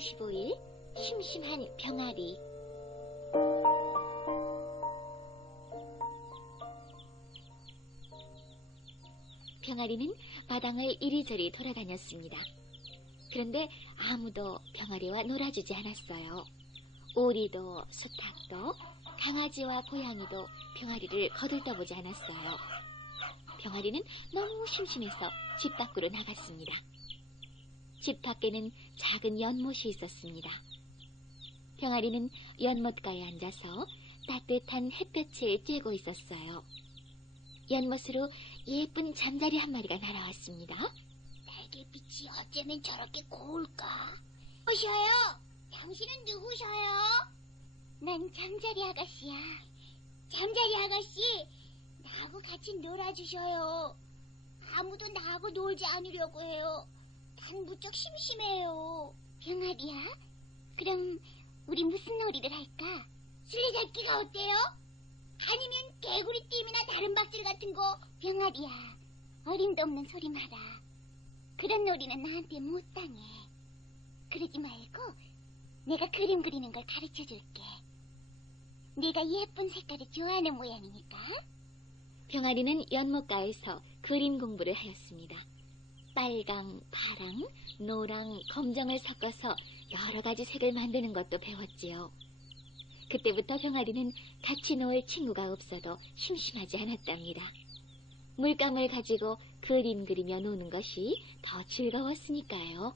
25일 심심한 병아리 병아리는 마당을 이리저리 돌아다녔습니다. 그런데 아무도 병아리와 놀아주지 않았어요. 오리도 수탉도 강아지와 고양이도 병아리를 거들떠보지 않았어요. 병아리는 너무 심심해서 집 밖으로 나갔습니다. 집 밖에는 작은 연못이 있었습니다. 병아리는 연못가에 앉아서 따뜻한 햇볕을 쬐고 있었어요. 연못으로 예쁜 잠자리 한 마리가 날아왔습니다. 날개빛이 어쩌면 저렇게 고울까? 오셔요. 당신은 누구셔요? 난 잠자리 아가씨야. 잠자리 아가씨, 나하고 같이 놀아주셔요. 아무도 나하고 놀지 않으려고 해요. 난 무척 심심해요. 병아리야? 그럼 우리 무슨 놀이를 할까? 술래잡기가 어때요? 아니면 개구리 띠이나 다른 박질 같은 거? 병아리야, 어림도 없는 소리 마라. 그런 놀이는 나한테 못 당해. 그러지 말고 내가 그림 그리는 걸 가르쳐 줄게. 네가 예쁜 색깔을 좋아하는 모양이니까. 병아리는 연못가에서 그림 공부를 하였습니다. 빨강, 파랑, 노랑, 검정을 섞어서 여러 가지 색을 만드는 것도 배웠지요. 그때부터 병아리는 같이 놀 친구가 없어도 심심하지 않았답니다. 물감을 가지고 그림 그리며 노는 것이 더 즐거웠으니까요.